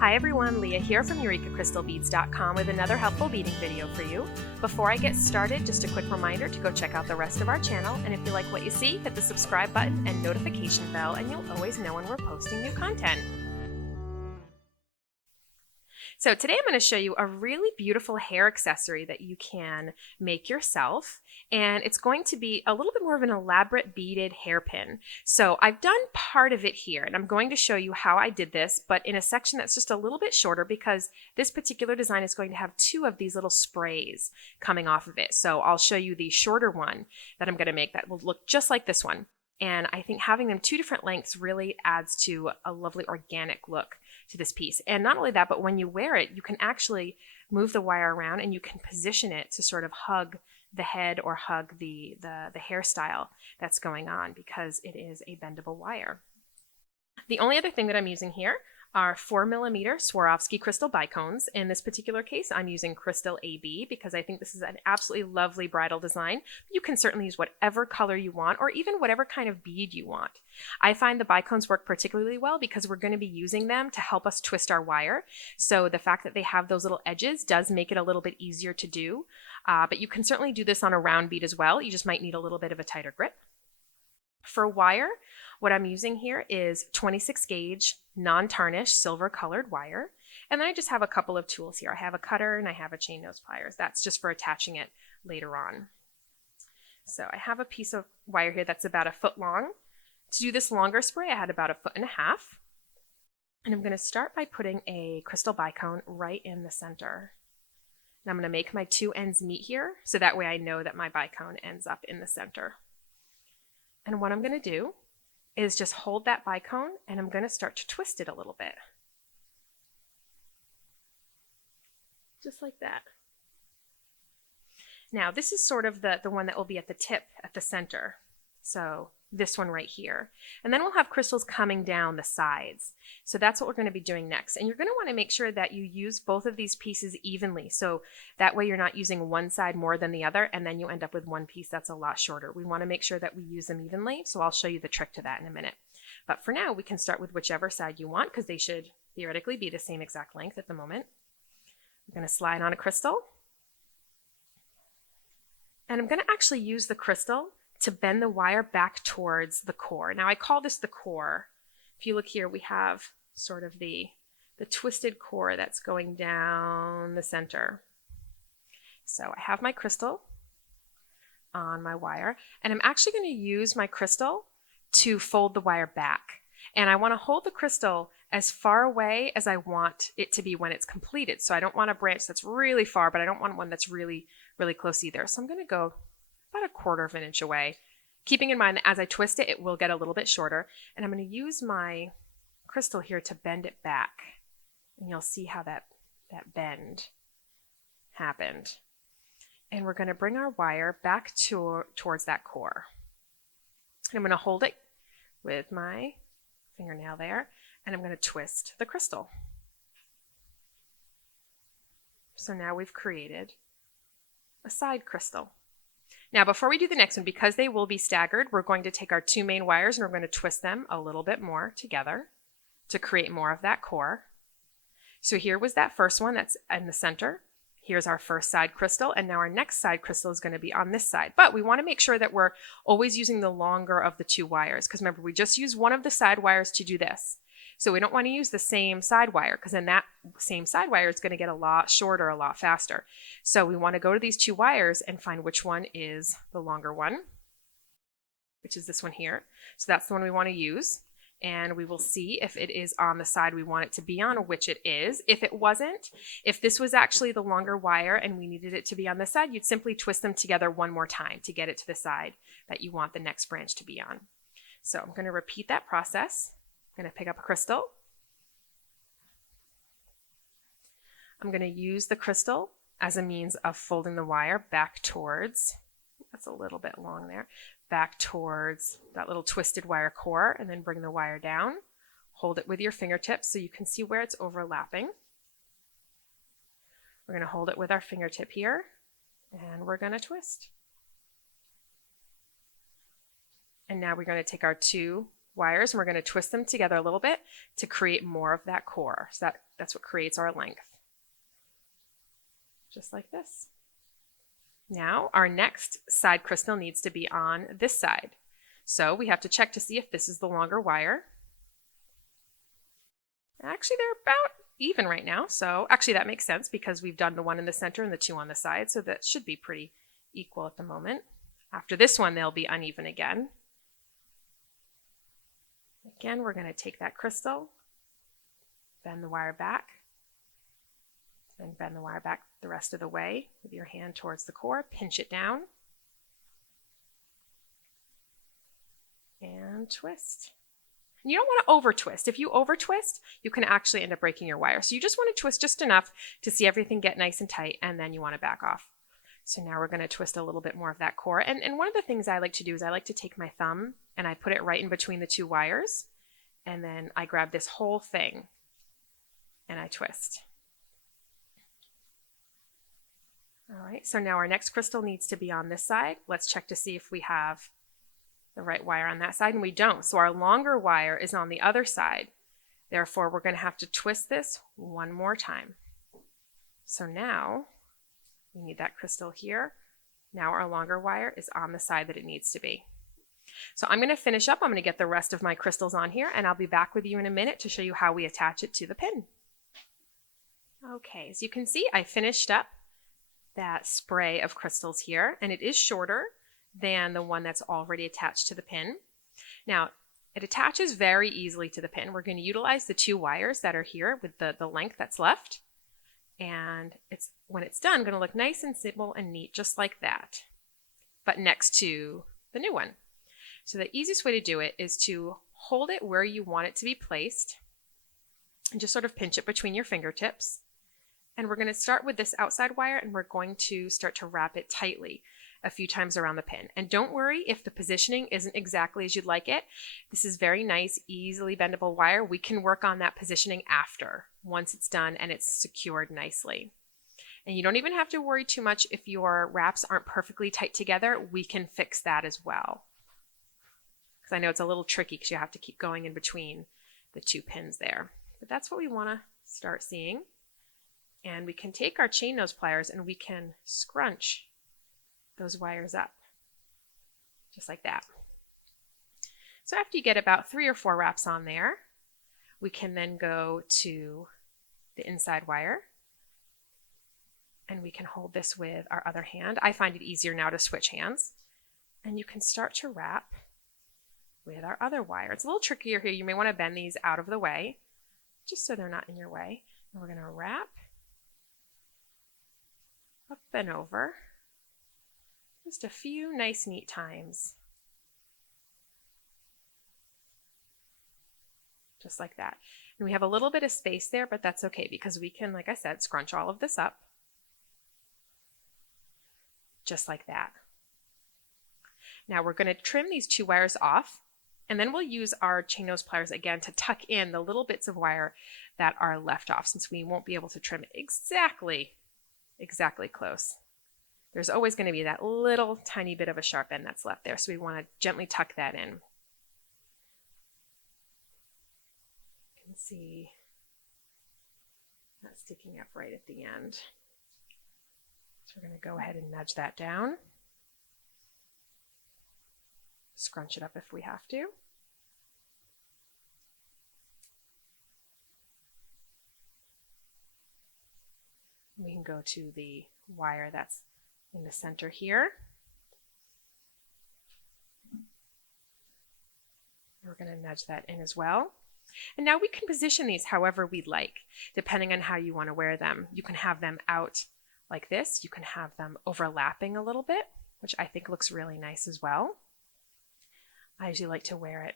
Hi everyone, Leah here from EurekaCrystalBeads.com with another helpful beading video for you. Before I get started, just a quick reminder to go check out the rest of our channel, and if you like what you see, hit the subscribe button and notification bell and you'll always know when we're posting new content. So today I'm going to show you a really beautiful hair accessory that you can make yourself, and it's going to be a little bit more of an elaborate beaded hairpin. So I've done part of it here, and I'm going to show you how I did this, but in a section that's just a little bit shorter because this particular design is going to have two of these little sprays coming off of it. So I'll show you the shorter one that I'm going to make that will look just like this one. And I think having them two different lengths really adds to a lovely organic look to this piece. And not only that, but when you wear it, you can actually move the wire around and you can position it to sort of hug the head or hug the hairstyle that's going on because it is a bendable wire. The only other thing that I'm using here are 4mm Swarovski crystal bicones. In this particular case, I'm using Crystal AB because I think this is an absolutely lovely bridal design. You can certainly use whatever color you want or even whatever kind of bead you want. I find the bicones work particularly well because we're going to be using them to help us twist our wire. So the fact that they have those little edges does make it a little bit easier to do. But you can certainly do this on a round bead as well. You just might need a little bit of a tighter grip. For wire, what I'm using here is 26 gauge non-tarnished silver colored wire. And then I just have a couple of tools here. I have a cutter and I have a chain nose pliers. That's just for attaching it later on. So I have a piece of wire here that's about 1 foot long. To do this longer spray, I had about 1.5 feet. And I'm going to start by putting a crystal bicone right in the center. And I'm going to make my two ends meet here so that way I know that my bicone ends up in the center. And what I'm going to do is just hold that bicone and I'm going to start to twist it a little bit. Just like that. Now this is sort of the one that will be at the tip, at the center. So this one right here. And then we'll have crystals coming down the sides. So that's what we're going to be doing next. And you're going to want to make sure that you use both of these pieces evenly. So that way you're not using one side more than the other and then you end up with one piece that's a lot shorter. We want to make sure that we use them evenly. So I'll show you the trick to that in a minute. But for now, we can start with whichever side you want because they should theoretically be the same exact length at the moment. I'm going to slide on a crystal. And I'm going to actually use the crystal to bend the wire back towards the core. Now I call this the core. If you look here, we have sort of the twisted core that's going down the center. So I have my crystal on my wire, and I'm actually going to use my crystal to fold the wire back. And I want to hold the crystal as far away as I want it to be when it's completed. So I don't want a branch that's really far, but I don't want one that's really, really close either. So I'm going to go about 1/4 inch away, keeping in mind that as I twist it, it will get a little bit shorter. And I'm going to use my crystal here to bend it back. And you'll see how that bend happened. And we're going to bring our wire back towards that core. And I'm going to hold it with my fingernail there, and I'm going to twist the crystal. So now we've created a side crystal. Now before we do the next one, because they will be staggered, we're going to take our two main wires and we're going to twist them a little bit more together to create more of that core. So here was that first one that's in the center. Here's our first side crystal, and now our next side crystal is going to be on this side. But we want to make sure that we're always using the longer of the two wires, because remember, we just use one of the side wires to do this. So we don't want to use the same side wire because then that same side wire is going to get a lot shorter, a lot faster. So we want to go to these two wires and find which one is the longer one, which is this one here. So that's the one we want to use. And we will see if it is on the side we want it to be on, which it is. If it wasn't, if this was actually the longer wire and we needed it to be on this side, you'd simply twist them together one more time to get it to the side that you want the next branch to be on. So I'm going to repeat that process. I'm going to pick up a crystal. I'm going to use the crystal as a means of folding the wire back towards, that's a little bit long there, back towards that little twisted wire core, and then bring the wire down. Hold it with your fingertips so you can see where it's overlapping. We're going to hold it with our fingertip here, and we're going to twist. And now we're going to take our two wires, and we're going to twist them together a little bit to create more of that core. So that's what creates our length. Just like this. Now our next side crystal needs to be on this side. So we have to check to see if this is the longer wire. Actually, they're about even right now. So actually that makes sense because we've done the one in the center and the two on the side. So that should be pretty equal at the moment. After this one, they'll be uneven again. Again, we're going to take that crystal, bend the wire back, then bend the wire back the rest of the way with your hand towards the core, pinch it down, and twist. And you don't want to over twist. If you over twist, you can actually end up breaking your wire. So you just want to twist just enough to see everything get nice and tight, and then you want to back off. So now we're going to twist a little bit more of that core. And one of the things I like to do is I like to take my thumb and I put it right in between the two wires. And then I grab this whole thing and I twist. All right, so now our next crystal needs to be on this side. Let's check to see if we have the right wire on that side, and we don't. So our longer wire is on the other side. Therefore, we're going to have to twist this one more time. So now we need that crystal here. Now our longer wire is on the side that it needs to be. So I'm going to finish up. I'm going to get the rest of my crystals on here, and I'll be back with you in a minute to show you how we attach it to the pin. Okay, as you can see, I finished up that spray of crystals here, and it is shorter than the one that's already attached to the pin. Now, it attaches very easily to the pin. We're going to utilize the two wires that are here with the length that's left. And when it's done, going to look nice and simple and neat, just like that, but next to the new one. So the easiest way to do it is to hold it where you want it to be placed and just sort of pinch it between your fingertips. And we're going to start with this outside wire, and we're going to start to wrap it tightly a few times around the pin. And don't worry if the positioning isn't exactly as you'd like it. This is very nice, easily bendable wire. We can work on that positioning after, once it's done and it's secured nicely. And you don't even have to worry too much if your wraps aren't perfectly tight together. We can fix that as well. Because I know it's a little tricky because you have to keep going in between the two pins there. But that's what we want to start seeing. And we can take our chain nose pliers and we can scrunch those wires up, just like that. So after you get about 3 or 4 wraps on there, we can then go to the inside wire, and we can hold this with our other hand. I find it easier now to switch hands, and you can start to wrap with our other wire. It's a little trickier here. You may want to bend these out of the way, just so they're not in your way. And we're going to wrap up and over. Just a few nice, neat times. Just like that. And we have a little bit of space there, but that's okay because we can, like I said, scrunch all of this up. Just like that. Now we're going to trim these 2 wires off, and then we'll use our chain nose pliers again to tuck in the little bits of wire that are left off, since we won't be able to trim it exactly close. There's always going to be that little tiny bit of a sharp end that's left there, so we want to gently tuck that in. You can see that's sticking up right at the end. So we're going to go ahead and nudge that down. Scrunch it up if we have to. We can go to the wire that's in the center here. We're going to nudge that in as well. And now we can position these however we'd like, depending on how you want to wear them. You can have them out like this. You can have them overlapping a little bit, which I think looks really nice as well. I usually like to wear it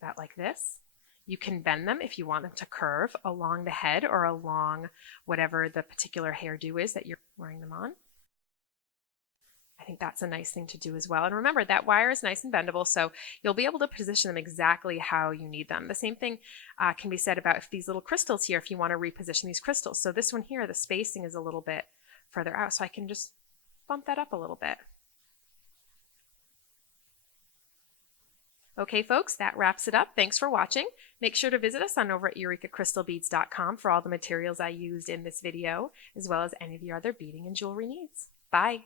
about like this. You can bend them if you want them to curve along the head or along whatever the particular hairdo is that you're wearing them on. I think that's a nice thing to do as well. And remember, that wire is nice and bendable, so you'll be able to position them exactly how you need them. The same thing can be said about if these little crystals here, if you want to reposition these crystals. So this one here, the spacing is a little bit further out, so I can just bump that up a little bit. Okay, folks, that wraps it up. Thanks for watching. Make sure to visit us on over at eurekacrystalbeads.com for all the materials I used in this video, as well as any of your other beading and jewelry needs. Bye.